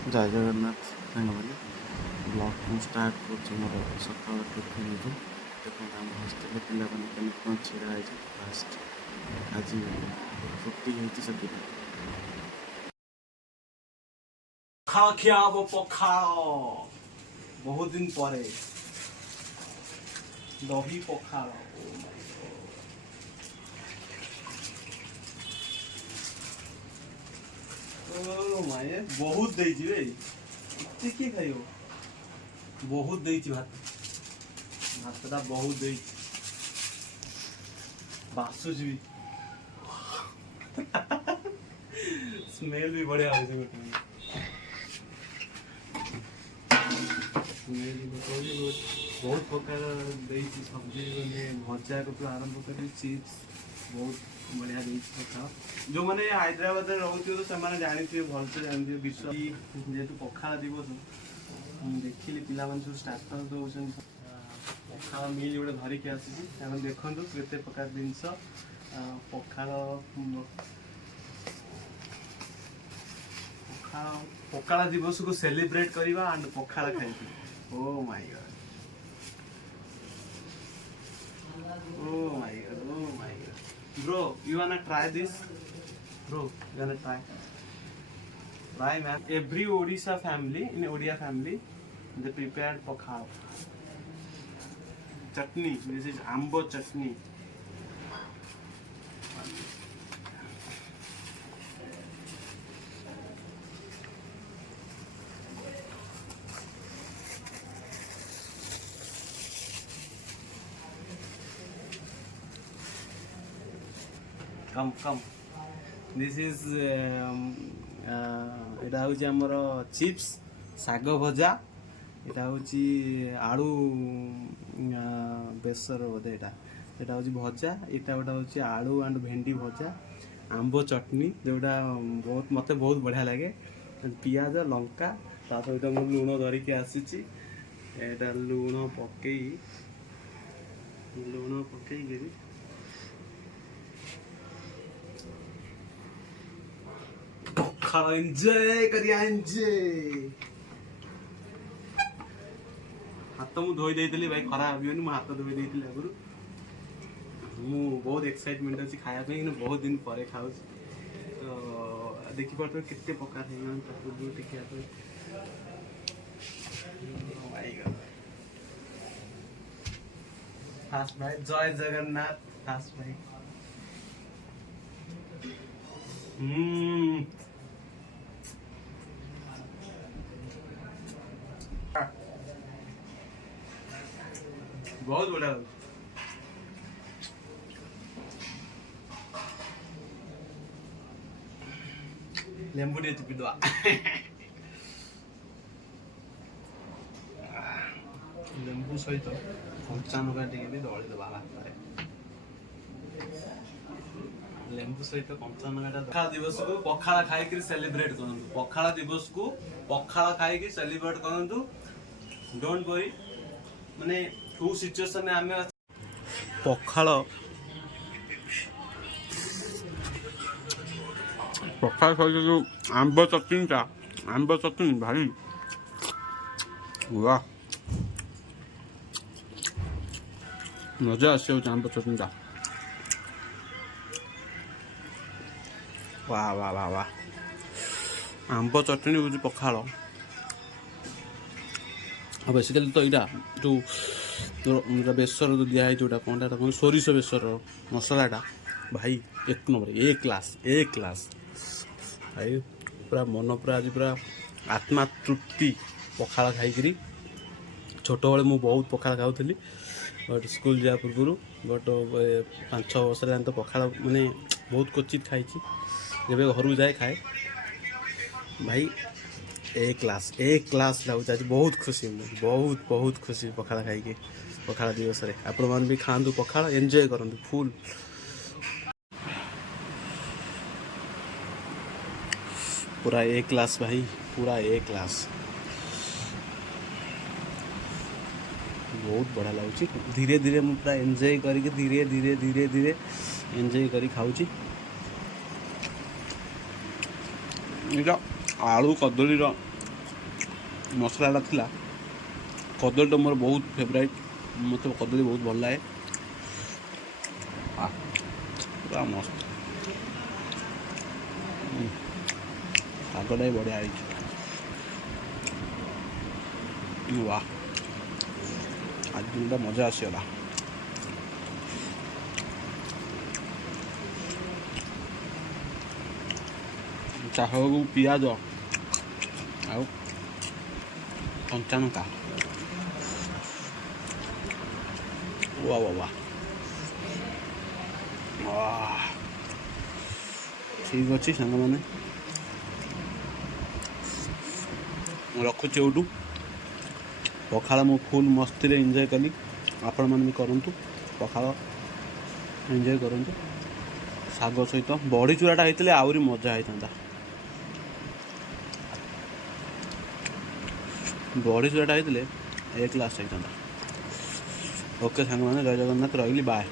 जय जगन्नाथ साଙ୍ଗମାନେ ब्लॉग को स्टार्ट कर मोर सकाल टिफिन देखो आम हस्टेल पिलाने केମିତି କ'ଣ ଛିଡ଼ା ହେଇଛି ଫାଷ୍ଟ ଆଜି ଛୁଟି ହେଇଛି ସେଥିପାଇଁ ପଖାଳ ଖିଆ ହବ ପଖାଳ ବହୁତ ଦିନ ପରେ ଦହି ପଖାଳ माये बहुत देइछि रे इते के खाइयो बहुत देइछि भातटा बहुत देइछि बासुज भी स्मेल भी बढ़िया आवे छै स्मेल भी बहुत प्रकार देइछि सब्जी में भजा को आरंभ कर चिप्स बहुत बढ़िया देता जो मैंने हैदराबाद में रोथे तो से जानी भलसे जानते विश्व जेहतु पखाल दिवस देखिली पिला सब स्टार्टर दौरान पखाल मिल गोटे धरिकी आसी देखु केते प्रकार जिनस पखाल पखाल दिवस को सेलिब्रेट करवा एंड पखाल खाई oh my God oh my God oh my God Bro, you wanna try this? Bro, you wanna try? Try, man. Every Odisha family, in Odia family, they prepared pakhal. Chutney. This is ambo chutney. Come. This is এটা হচ্ছে আমার chips শাগ ভজা এটা হচ্ছে আলু বেসর বোধে এটা হচ্ছে ভজা এটা ওটা হচ্ছে আলু এন্ড ভেন্ডি ভজা আম্ব চটনি যেটা বহুত মতে বহুত বঢ়িয়া লাগে পিঁয়াজ লঙ্কা তা সହିତ ମୁଁ ଲୁଣ ଧରିକି ଆସିଛି এটা ଲୁଣ ପକେଇକିରି पखाल एंजॉय करिया एंजॉय हाथ मु धोई देइतली भाई खराब होइबनी मु हाथ धोई देइतली आगुरु मु बहुत एक्साइटमेंट अछि खाया पे कि बहुत दिन परे खाउछ तो देखि पड़तो कितने प्रकार है हम तो दूर टिकिया तो ओ माय गॉड फास्ट भाई जय जगन्नाथ फास्ट भाई बहुत बड़ा लेंबू टे चिपी दवा लेंबू सहित कंचा लंका टे दली दवा भात लेंबू सहित कंचा लंका पखाल दिवस को पखाल खाई सेलिब्रेट करंतु पखाल दिवस को पखाल खाई सेलिब्रेट करंतु डोंट वरी माने कौ सिचुएशन में आमे पखाल सहित जो आंब चटनी भाई वाह मजा आसे आंब चटनी वाह वाह वाह वाह आंब चटनी हूँ पखाल बेसिकली तो यहाँ जो बेसर दिखाई जोटा कौन कौन सोरिष बेसर मसलाटा भाई एक नंबर एक क्लास भाई पूरा मन पूरा आज पूरा आत्मा तृप्ति पखाल खाई छोट बड़े मुझे बहुत पखाल खाऊली बट स्कूल जा पूर्व बट 5-6 वर्ष तो पखाल माने बहुत क्वचित खाई जब घर जाए खाए भाई एक क्लास लगुच आज बहुत खुशी पखाल खाई पखाल दिवस आपण मैंने भी खातु पखाल एंजॉय करूँ फुल पूरा ए क्लास भाई पूरा ए क्लास बहुत बढ़िया लगुच धीरे धीरे मुझे पूरा एंजॉय करके धीरे धीरे एंजॉय कर खाऊँ आलू कदली मसलाटा थिला कदलीटा मोर बहुत फेवरेट मत कदली बहुत भल लगे पूरा मस्त शागटा भी बढ़िया है वाह आज दिनटा मजा आसीगला चाहू पिज आउ कंचा लंका वाह वाह वाह वाह ठीक अच्छे सांग मैंने रखुचे उठू पखाड़ मु फुल मस्ती एंजॉय कली आपण मैंने भी करूँ पखाड़ एंजॉय करूँ शाग सहित बड़ी चूराटा होते आहरी मजा होता बड़ी चूराटा होते एक क्लास होता ओके सांग मैंने जय जगन्नाथ रही बाय।